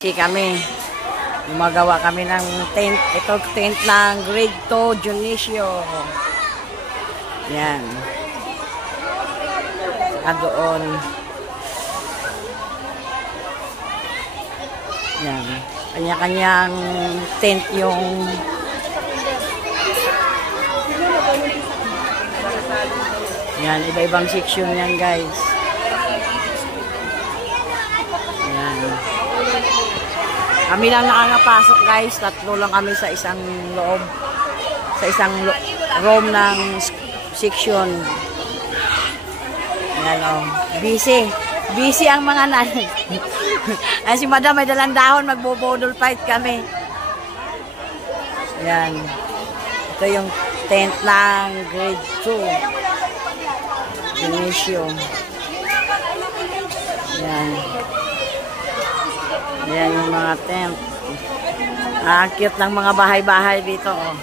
Kami, gumagawa kami ng tent. Ito tent ng grade 2 Dionisio. Yan. Doon. Yan. Kanya-kanyang tent yung yan. Iba-ibang section yan, guys. Yan. Kami lang nakakapasok, guys. 3 lang kami sa isang loob. Sa isang room ng section. Yan, oh. Busy. Busy ang mga nanay. Ay, si Madam may dalang dahon. Magbo-bodle fight kami. Yan. Ito yung tent ng grade 2. Dionisio. Yan. Yan yung mga tent. Ang cute ng mga bahay-bahay dito. Oh.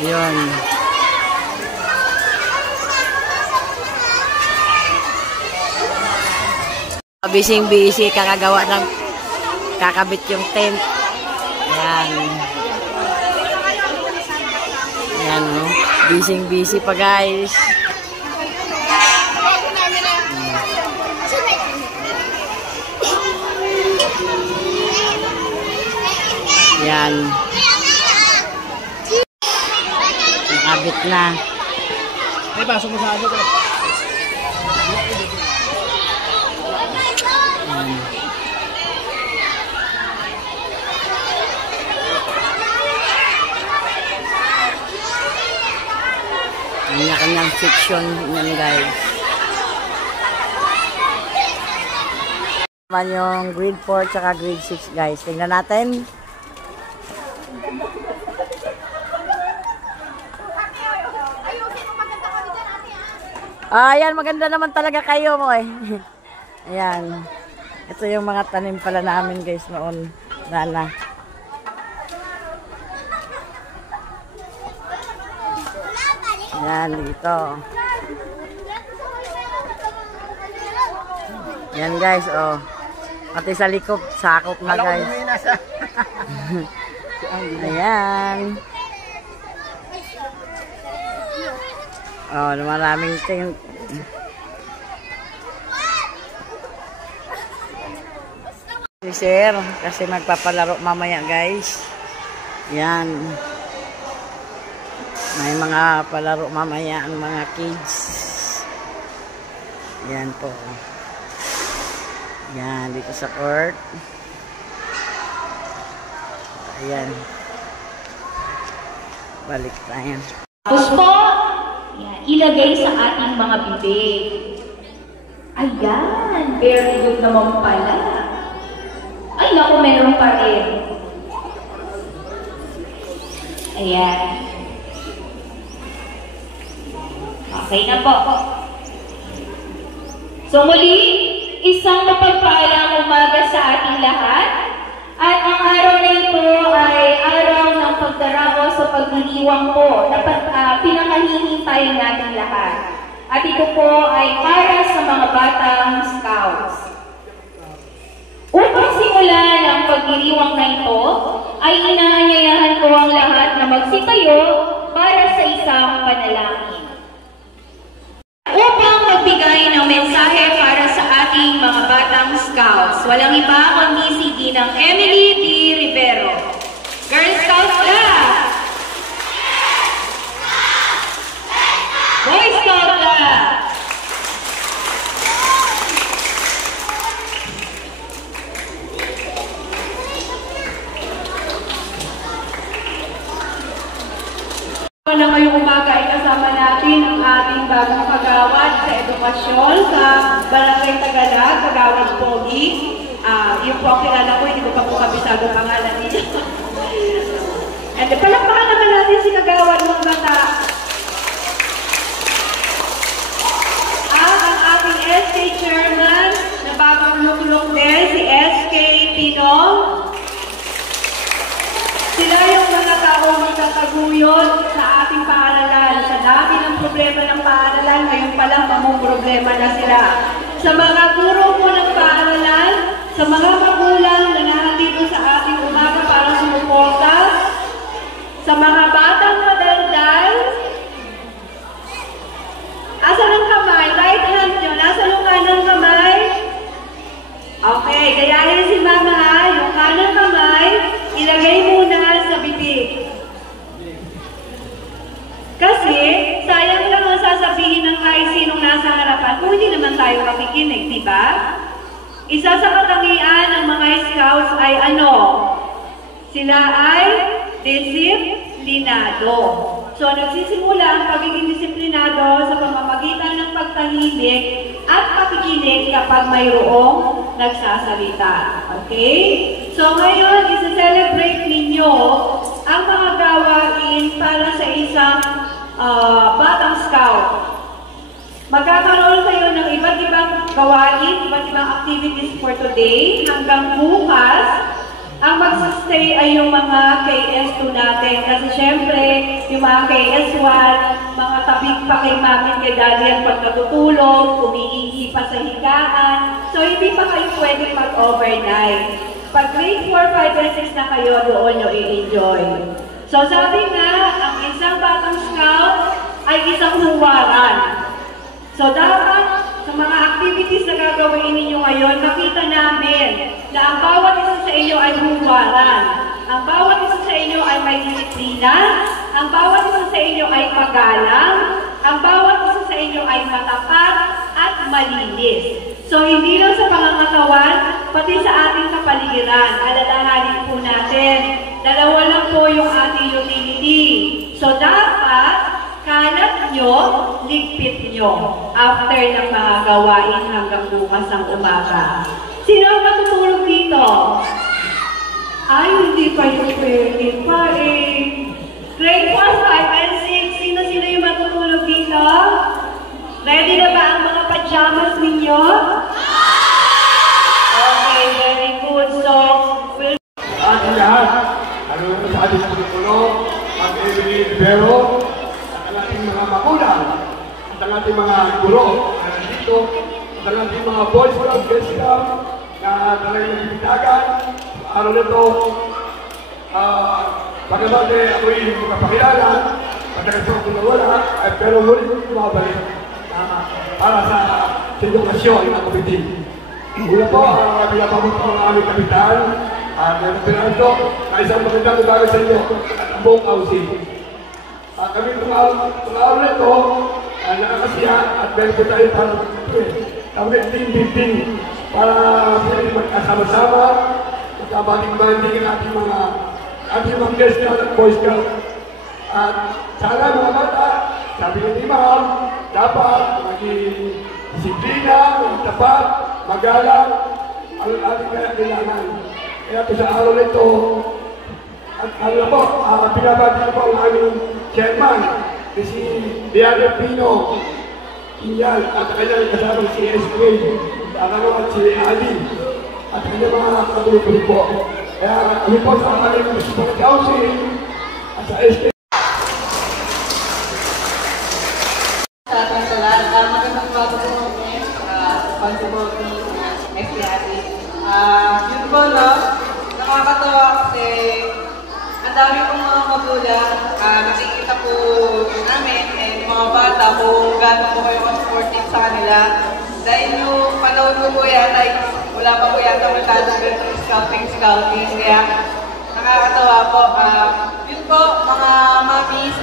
Yun. Busy-busy, kakagawa ng kakabit yung tent. Yan. Yan, no? Busy-busy pa, guys. Yan. Nakabit na. Ay, pasok mo sa ano ko. Kanya-kanyang section yan, guys. Naman yung grade 4 tsaka grade 6, guys. Tingnan natin. Ayan, maganda naman talaga kayo mo eh. Ayan. Ito yung mga tanim pala namin, guys, noon. Nana. Yan, dito. Yan, guys, oh. Pati sa likod, sakop na, guys. Ayan. Oh, maraming tent. Sir, kasi magpapalaro mamaya, guys. Yan. May mga palaro mamaya ang mga kids. Yan po. Yan, dito sa court. Ayan. Balik tayo. Tapos po, ilagay sa ating mga bibig. Ayan, very good naman pala. Ay, naku, meron pa rin. Ayan. Okay na po. So muli, isang mapagpaalang umaga sa ating lahat. At ang araw na ito ay araw ng pagdaraos o pagdiriwang po na pinakahihintay natin lahat. At ito po ay para sa mga batang scouts. Upang simulan ang pagdiriwang na ito, ay inaanyayahan ko ang lahat na magsitayo para sa isang panalangin. Upang magbigay ng mensahe para sa ating mga batang scouts, walang iba kundi si Ginang Emily D. Rivero. Girl Scouts Lab! Boy Scout Lab! Na ngayong umaga ay kasama natin ang ating bagong kagawad sa edukasyon sa Barangay Tagalog, Kagawad Pogi. Yung po ang kilala ko, hindi ko pa po kabisado pangalan niya. And palakpakan naman natin si Kagawad ng bata. At ang ating SK Chairman na bagong lulong din, si SK Pino. Sila yung mga taong magtataguyod sa ating paaralan. Sa dami ng problema ng paaralan, ngayon pa lang mamumuro problema na sila. Sa mga guro po ng paaralan, sa mga magulang na nandito sa ating umaga para sumuporta, sa mga batang madaldal, asa ng kamay? Right hand nyo, nasa yung kanang kamay? Okay, gayahin si mama ha, yung kanang kamay, ilagay muna sa bibig. Kasi, sayang lang ang sasabihin ng kahit sinong nasa harapan kung hindi naman tayo makikinig, di ba? Isa sa katangian ng mga scouts ay ano? Sila ay disiplinado. So, nagsisimula ang pagiging disiplinado sa pamamagitan ng pagtahimik at pakikinig kapag mayroong nagsasalita. Okay? So, ngayon, isa-celebrate ninyo ang mga gawain para sa isang batang scout. Magkakaroon kayo ng iba't ibang gawain, iba't ibang activities for today. Hanggang bukas, ang magsastay ay yung mga KS2 natin. Kasi syempre, yung mga KS1, mga tabig pa kay mami, kay daddy ang pag natutulog, umiihi pa sa higaan. So, hindi pa kayo pwede mag-overnight. Pag grade 4, 5, and 6 na kayo, doon nyo i-enjoy. So, sabi nga, ang isang batang scout ay isang huwaran. So, dapat sa mga activities na gagawin ninyo ngayon, makita namin na ang bawat isa sa inyo ay huwaran. Ang bawat isa sa inyo ay may disiplina. Ang bawat isa sa inyo ay magalang. Ang bawat isa sa inyo ay matapat at malinis. So, hindi lang sa pangangatawan, pati sa ating kapaligiran. Alalahanin po natin, dalawa lang po yung ating utility. So, dapat kalat nyo, ligpit nyo after ng mga gawain hanggang bukas ng umaga. Sino ang matutulog dito? Ay, hindi pa yung pwede pa eh. Grade 4, 5, and 6, sino-sino yung matutulog dito? Ready na ba ang mga pajamas ninyo? Okay, very good. So, we'll... Ating lahat, ano sa ating pagkulo, ang Evelyn Pero, ang ating mga magulang, at ang ating mga guro na nandito, at ang ating mga boys club, girls club, na talagang nagpitagan. Araw nito, pagkaman ako'y magpapakilala, pagkakasok ko na wala, pero muli ko kumabalik para sa edukasyon ng committee. Una po, pinapabot ko ang aming kapitan, Meron Fernando, na isang magandang umaga sa inyo at ang buong housing. Kami tungaw na ito, nakakasiya at meron po tayo para kami team building para magkasama-sama, magkabating-banding ang ating mga guest at boys club. At sana mga bata, sabi ni Ma'am, dapat maging disiplina, tapat, magalang, ang ating kailangan. Kaya po sa araw nito, at alam po, pinabati po ang aming chairman, si Diana Pino, Inyal, at kanyang kasama si SK, at si Ali, at kanyang mga katulog po. Kaya kami po sa aming municipal council, at sa SK. Sa ating salat, magandang bago po kami, responsibility ng SKAT. Yun po, no? Nakakatawa kasi ang dami pong mga magulang, nakikita po namin and mga bata kung gano'n po kayo supportive sa kanila. Dahil yung panahon ko po yata, wala pa po yata matadang ganito scouting. Kaya nakakatawa po. Yun po, mga mommies,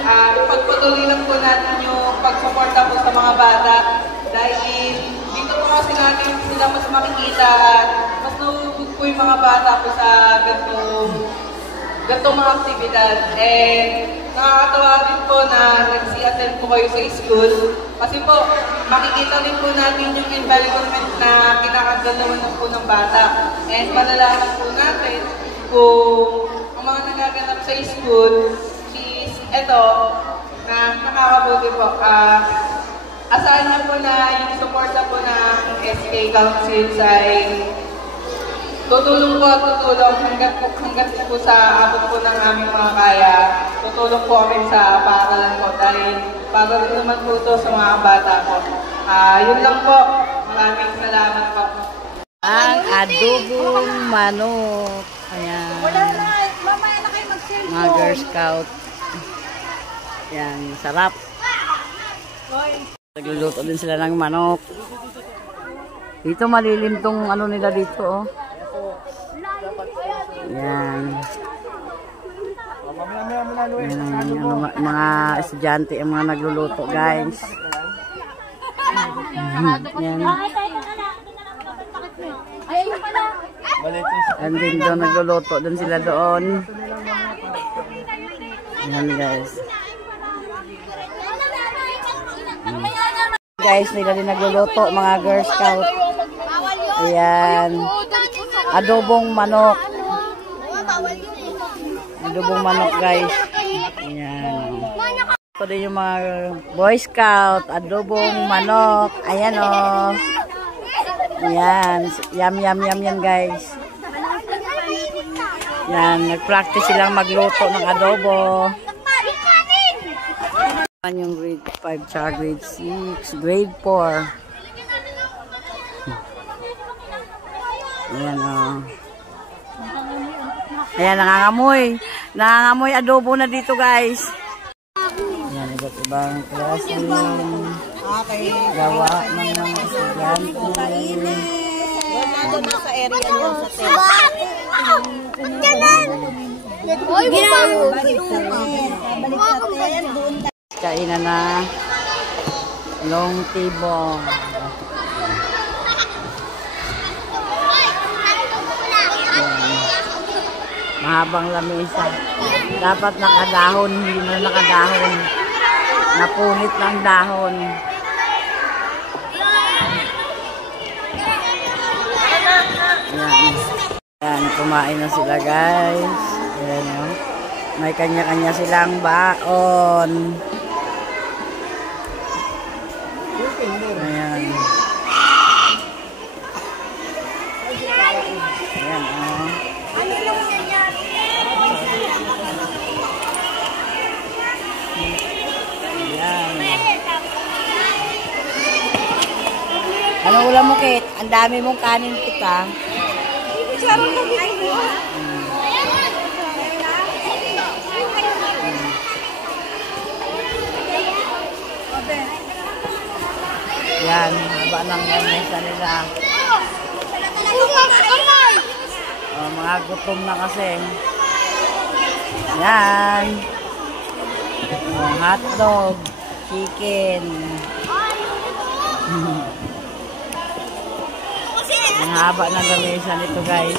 pagpatuloy lang po natin yung pagsuporta po sa mga bata. Dahil dito po kasi natin sila mas makikita at mas nahulog po yung mga bata po sa ganitong mga aktibidad. Nakakatawa din po na nag-attend po kayo sa school. Kasi po, makikita din po natin yung environment na kinakagalawan na po ng bata. And malalaman po natin kung ang mga nagaganap sa school is ito, na nakakabuti po. Asahan niyo po na yung suporta po ng SK Council ay tutulong po at tutulong hanggat po sa abot po ng aming mga kaya. Tutulong po kami sa paaralan ko dahil para rin naman po ito sa mga bata ko. Yun lang po. Maraming salamat po. Ang adobong manok. Ayan. Mga Girl Scout. Ayan, sarap. Nagluluto din sila ng manok. Dito malilim tong ano nila dito, oh. Ayan. Ayan, mga estudyante ang mga nagluluto, guys. Ayan. Andin doon nagluluto doon sila doon. Ayan, guys. Guys, nila din nagluluto, mga Girl Scout. Ayan. Adobong manok. Adobong manok, guys. Ayan. Ito din yung mga Boy Scout. Adobong manok. Ayan, oh. Ayan. Yum, yum, yum yan, guys. Ayan. Nag-practice silang magluto ng adobo. Ayan yung grade 5 tsaka grade 6. Grade 4. Ayan, oh. Ayan, nangangamoy. Nangangamoy adobo na dito, guys. Ayan, iba't ibang klase gawa ng mga estudyante. Sa area nyo sa test. Kainan na long tibong. Mahabang lamesa. Dapat nakadahon, hindi na nakadahon. Napunit ng dahon. Ayan. Ayan, kumain na sila, guys. Ayan, oh. May kanya-kanya silang baon. Ayan. Ayan, oh. Ano ulam mo, Kate? Ang dami mong kanin, kita. Yan, haba ng mesa nila. Oh, mga gutom na kasi. Yan. Oh, hotdog, chicken. Ang haba ng lamesa nito, guys.